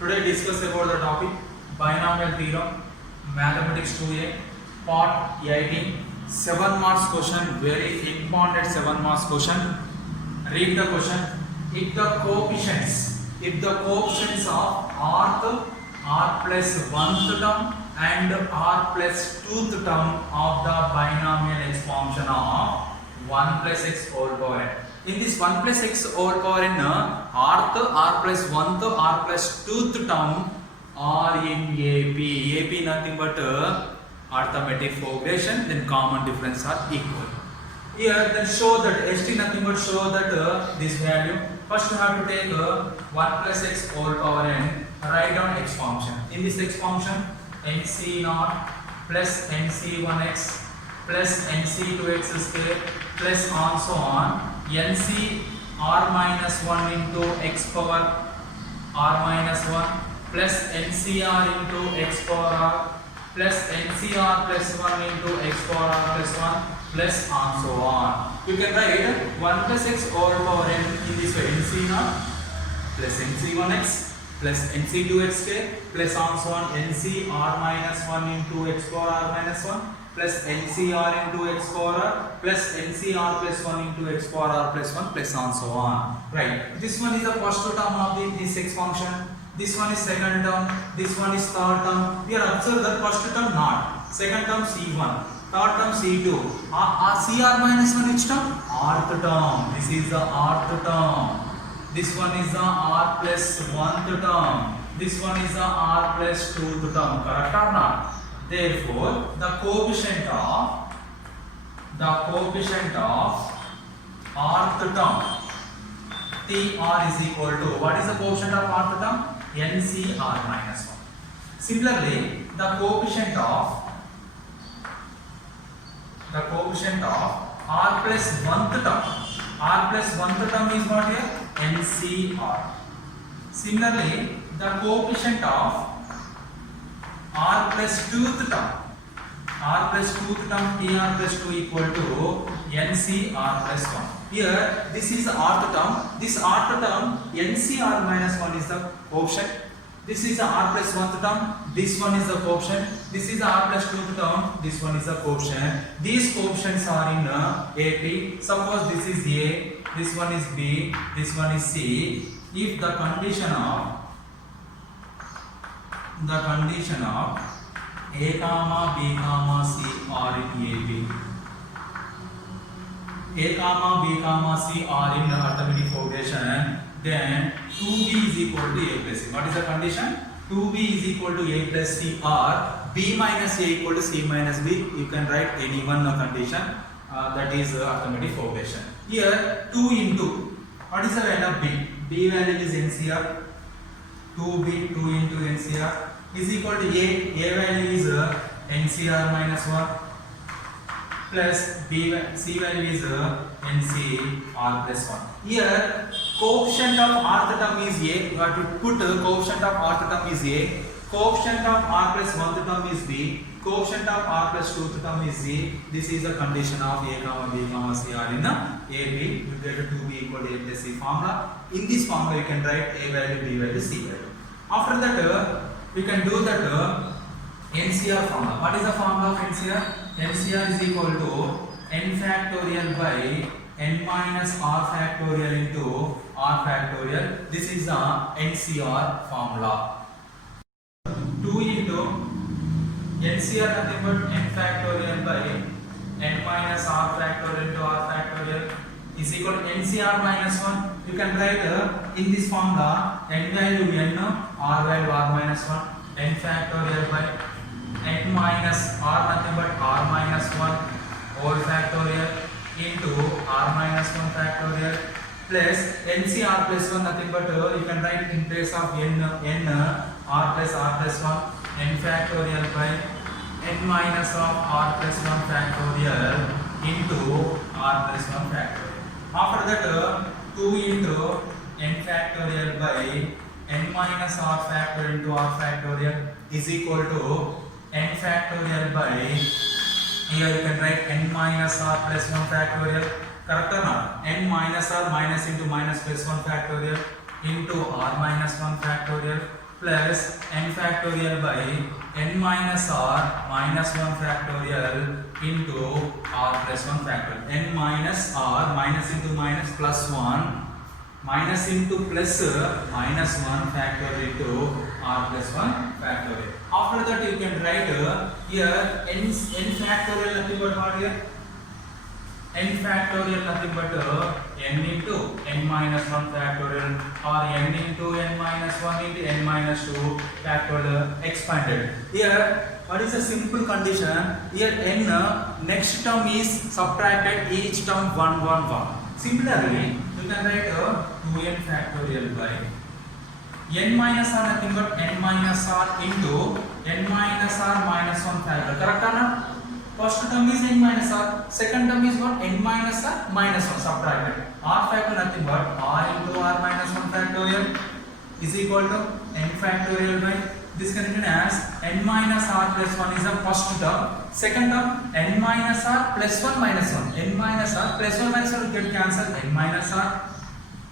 Today discuss about the topic binomial theorem, mathematics 2A, part 18, 7 marks question, very important 7 marks question. Read the question. If the coefficients of rth, r plus 1th term and r plus 2th term of the binomial expansion of 1 plus x whole power n. In this 1 plus x whole power n, rth, r plus 1th, r plus 2th term are in AP. AP nothing but arithmetic progression, then common difference are equal. Here then show that st nothing but show that this value. First you have to take 1 plus x whole power n, write down x function. In this x function, nc0 plus nc1x plus nc2x square plus on so on, nc r minus 1 into x power r minus 1 plus ncr into x power r plus ncr plus 1 into x power r plus 1 plus on so on. You can write 1 plus x whole power n in this way, nc0 plus nc1x plus nc2x square plus on so on, nc r minus 1 into x power r minus 1 plus ncr into x power r plus ncr plus 1 into x power r plus 1 plus on so on. Right. This one is the first term of this x function. This one is second term. This one is third term. Here observe that first term not. Second term c1. Third term c2. Cr minus 1 which term? Rth term. This is the rth term. This one is the r plus 1th term. This one is the r plus 2th term. Correct or not? Therefore, the coefficient of rth term Tr is equal to, what is the coefficient of rth term? Ncr minus 1. Similarly, the coefficient of r plus 1th term. R plus 1th term is what here? Ncr. Similarly, the coefficient of r plus 2th term. R plus 2th term Tr plus 2 equal to Ncr plus 1. Here, this is rth term. This rth term, Ncr minus 1 is the coefficient. This is the r plus 1th term. This one is the coefficient. This is the r plus 2th term. This one is the coefficient. These coefficients are in AP. Suppose this is A, this one is B, this one is C. If the condition of A comma B comma C are in AP, A comma B comma C are in arithmetic progression, then 2B is equal to A plus C. What is the condition? 2B is equal to A plus C or B minus A equal to C minus B. You can write any one condition, that is arithmetic progression. Here 2 into, what is the value of B? B value is NCR. 2B, 2 into NCR is equal to A. A value is NCR minus 1 plus C value is NCR plus 1. Here coefficient of rth term is A. You have to put coefficient of rth term is A. Coefficient of r plus 1th term is B. Coefficient of r plus 2th term is Z. This is the condition of A comma B comma C are in AB. You get 2B equal to A plus C formula. In this formula you can write A value, B value, C value. After that we can do that NCR formula. What is the formula of NCR? NCR is equal to n factorial by n minus r factorial into r factorial. This is the NCR formula. 2 into NCR nothing but n factorial by n minus r factorial into r factorial is equal to NCR minus 1. You can write in this formula n value n, r value r minus 1, n factorial by n minus r nothing but r minus 1 whole factorial into r minus 1 factorial plus NCR plus 1 nothing but you can write in place of n r plus 1 n factorial by n minus of r plus 1 factorial into r plus 1 factorial. After that 2 into n factorial by n minus r factorial into r factorial is equal to n factorial by, here you can write n minus r plus 1 factorial. Correct or not? N minus r minus into minus plus 1 factorial into r minus 1 factorial plus n factorial by n minus r minus 1 factorial into r plus 1 factorial. N minus r, minus into minus plus 1, minus into plus minus 1 factorial into r plus 1 factorial. After that you can write here n factorial nothing but what here? N factorial nothing but n into n minus 1 factorial or n into n minus 1 into n minus 2 factorial expanded. Here what is a simple condition? Here n next term is subtracted each term 1 1 1. Similarly you can write 2n factorial by n minus r nothing but n minus r into n minus r minus 1 factorial. Correct or not? First term is n minus r, second term is what? N minus r minus 1 subtracted. R factorial nothing but r into r minus 1 factorial is equal to n factorial by this can be written as n minus r plus 1 is the first term. Second term n minus r plus 1 minus 1. N minus r plus 1 minus 1 will get cancelled. N minus r.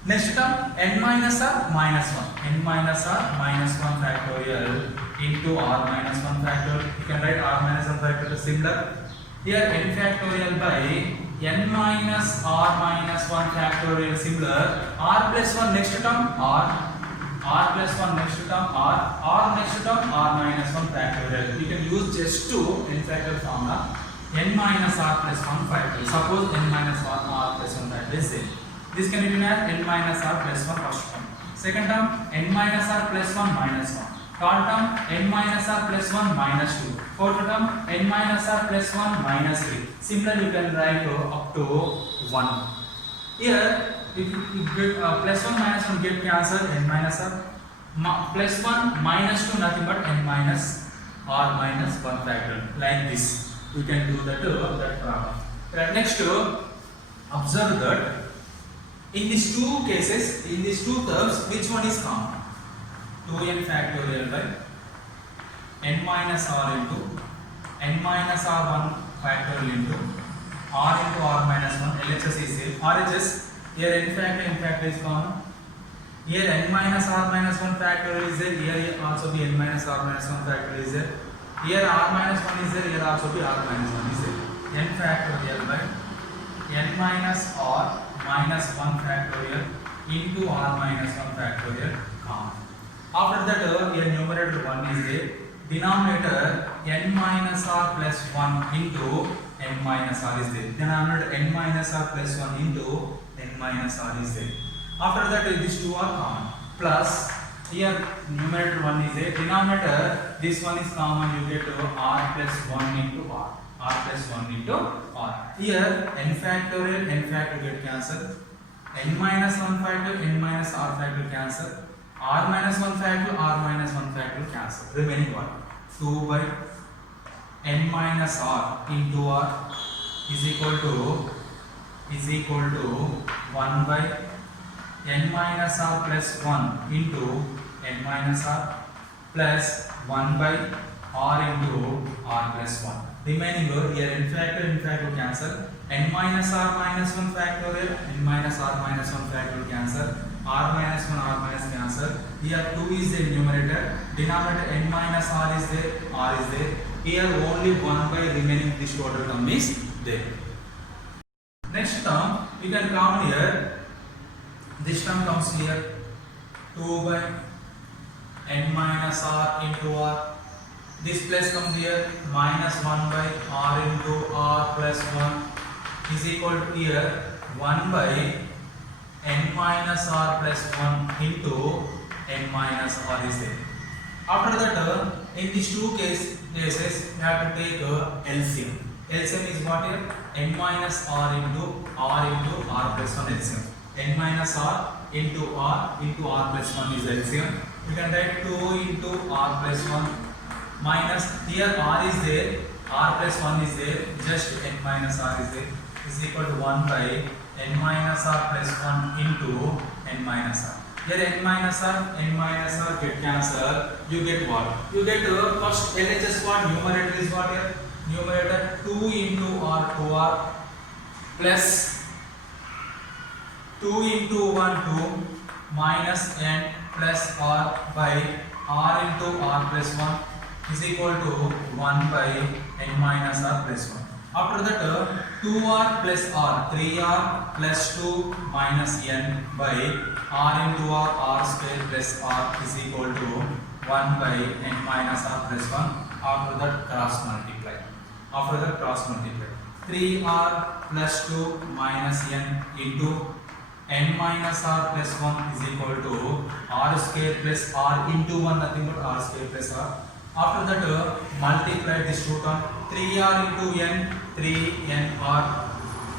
Next term n minus r minus 1. N minus r minus 1 factorial into r minus 1 factorial. You can write r minus 1 factorial similar. Here n factorial by n minus r minus 1 factorial similar. R plus 1 next term r. R plus 1 next term r next term r minus 1 factorial. You can use just to n factorial formula. N minus r plus 1 factorial. Suppose n minus r plus 1 factorial is there. This can be written as n minus r plus 1 first term. Second term n minus r plus 1 minus 1. Third term n minus r plus 1 minus 2. Fourth term n minus r plus 1 minus 3. Similarly you can write up to 1. Here if you get plus 1 minus 1 get cancelled, n minus r plus 1 minus 2 nothing but n minus r minus 1 factorial. Like this you can do that problem. Right, next observe that in these two cases, in these two terms, which one is common? 2n factorial by n minus r into n minus r1 factorial into r minus 1. LHS is here. RHS here n factorial is common. Here n minus r minus 1 factorial is there. Here also be n minus r minus 1 factorial is there. Here r minus 1 is there. Here also be r minus 1 is there. N factorial by n minus r minus 1 factorial into r minus 1 factorial common. After that here numerator 1 is there. Denominator n minus r plus 1 into n minus r is there. Denominator n minus r plus 1 into n minus r is there. After that these two are common. Plus here numerator 1 is there. Denominator this one is common. You get r plus 1 into r. R plus 1 into r. Here n factorial get cancelled. N minus 1 factorial, n minus r factorial cancel. R minus 1 factorial, r minus 1 factorial cancel. Remaining one 2 by n minus r into r is equal to 1 by n minus r plus 1 into n minus r plus 1 by r into r plus 1. Remaining here n factorial cancel. N minus r minus 1 factorial, n minus r minus 1 factorial cancel. R minus 1 r minus cancel. Here 2 is the numerator. Denominator n minus r is there, r is there. Here only 1 by remaining this total term is there. Next term you can count here. This term comes here 2 by n minus r into r. This plus comes here minus 1 by r into r plus 1 is equal to here 1 by n minus r plus 1 into n minus r is there. After that in these two cases you have to take LCM. LCM is what here? N minus r into r plus 1 LCM. N minus r into r plus 1 is LCM. You can write 2 into r plus 1 minus here r is there, r plus 1 is there, just n minus r is there, is equal to 1 by n minus r plus 1 into n minus r. Here n minus r get cancelled. You get what? You get first LHS what? Numerator is what here? Numerator 2 into r 2r plus 2 into 1 2 minus n plus r by r into r plus 1 is equal to 1 by n minus r plus 1. After that 2r plus r, 3r plus 2 minus n by r into r square plus r is equal to 1 by n minus r plus 1. After that cross multiply. 3r plus 2 minus n into n minus r plus 1 is equal to r square plus r into 1, nothing but r square plus r. After that multiply this two term, 3r into n, 3nr,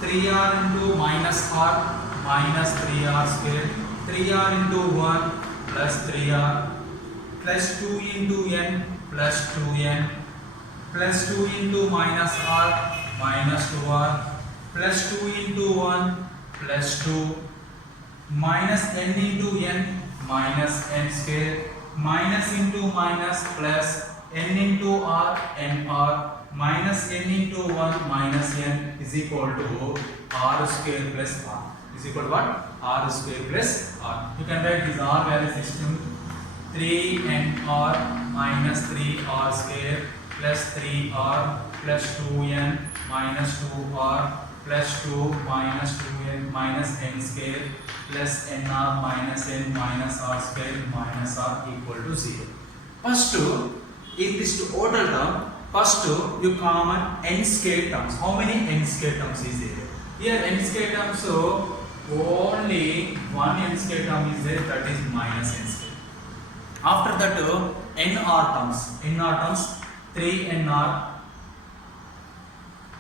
3r into minus r minus 3r square, 3r into 1 plus 3r plus 2 into n plus 2n plus 2 into minus r minus 2r plus 2 into 1 plus 2 minus n into n minus n square minus into minus plus n into r nr minus n into 1 minus n is equal to r square plus r is equal to what? R square plus r. You can write this r value system 3nr minus 3r square plus 3r plus 2n minus 2r plus 2 minus 2n minus n square plus nr minus n minus r square minus r equal to 0. First, in this total term, first you common n square terms. How many n square terms is there? Here n square terms, so only one n square term is there, that is minus n square. After that nr terms 3nr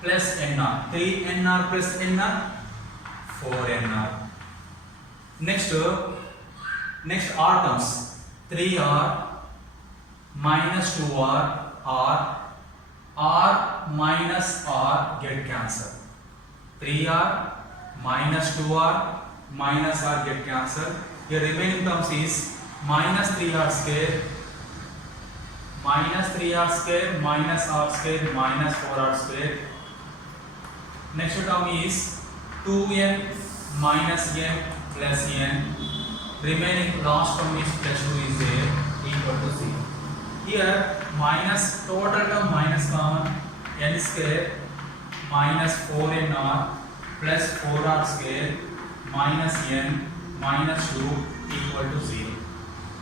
plus nr, 3nr plus nr 4nr. Next r terms 3r minus 2r r minus r get cancelled. 3r minus 2r minus r get cancelled. Your remaining terms is minus 3r square minus 3r square minus r square minus 4r square. Next term is 2n minus n plus n. Remaining last term is plus 2 is there equal to 0. Here minus total term minus common n square minus 4nr plus 4r square minus n minus 2 equal to 0.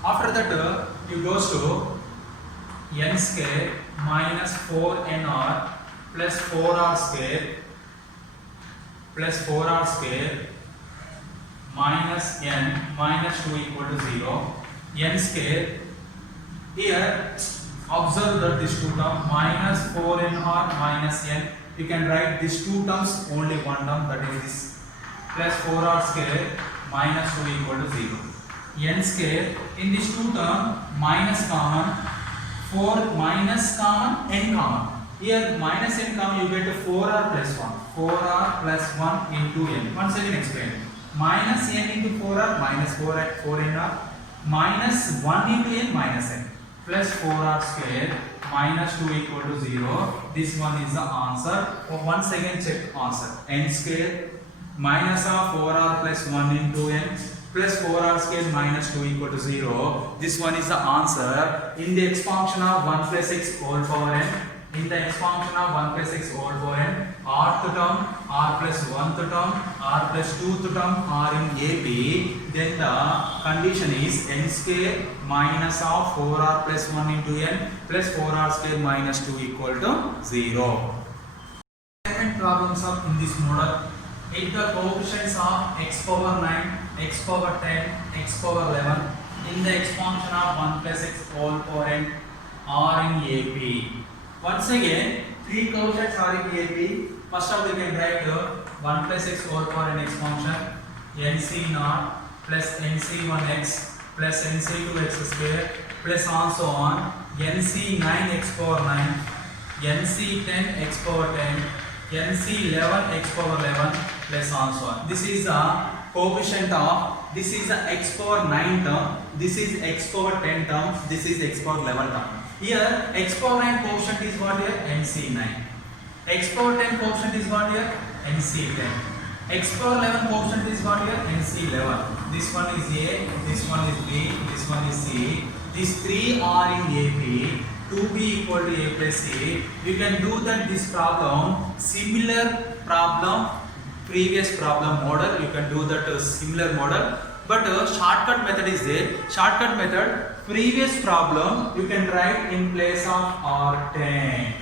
After that you goes to n square minus 4nr plus 4r square plus 4r square minus n minus 2 equal to 0. N square, here observe that this two term minus 4nr minus n, you can write these two terms only one term, that is this plus 4r square minus 2 equal to 0. N square, in this two term minus common, 4 minus common, n common. Here minus n common, you get 4r plus 1, 4r plus 1 into n. Once again explain. Minus n into 4r minus 4nr minus 1 into n minus n plus 4r square minus 2 equal to 0. This one is the answer. Once again check answer. N square minus of 4r plus 1 into n plus 4r square minus 2 equal to 0. This one is the answer in the expansion of 1 plus x whole power n. In the expansion of 1 plus x whole power n, rth term, r plus 1th term, r plus 2th term are in AP, then the condition is n square minus of 4r plus 1 into n plus 4r square minus 2 equal to 0. Assignment problems are in this model. If the coefficients of x power 9, x power 10, x power 11 in the expansion of 1 plus x whole power n are in AP. Once again, three coefficients are in AP. First of all, we can write 1 plus x whole power n expansion nc0 plus nc1x plus nc2x square plus also on nc9x power 9, nc10x power 10, nc11x power 11 plus also on. This is a coefficient of, this is the x power 9 term, this is x power 10 term, this is x power 11 term. Here x power 9 coefficient is what here? nc9. X power 10 coefficient is what here? nc10. X power 11 coefficient is what here? nc11. this one is A, this one is B, this one is C. These three are in AP. 2B equal to A plus C. You can do that this problem, similar problem, previous problem model. You can do that similar model. But shortcut method is there. Shortcut method, previous problem you can write in place of R10.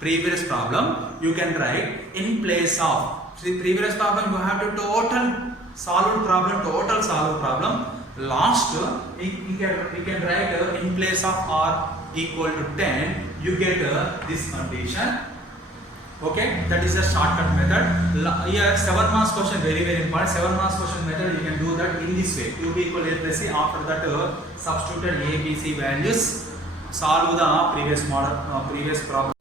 Previous problem you can write in place of. See, previous problem you have to total solve problem. Last you can write in place of R equal to 10. You get this condition. Okay, that is a shortcut method. Here 7 marks question, very important. 7 marks question method you can do that in this way. 2b equal to a plus c. After that substituted a, b, c values, solve the previous model, previous problem.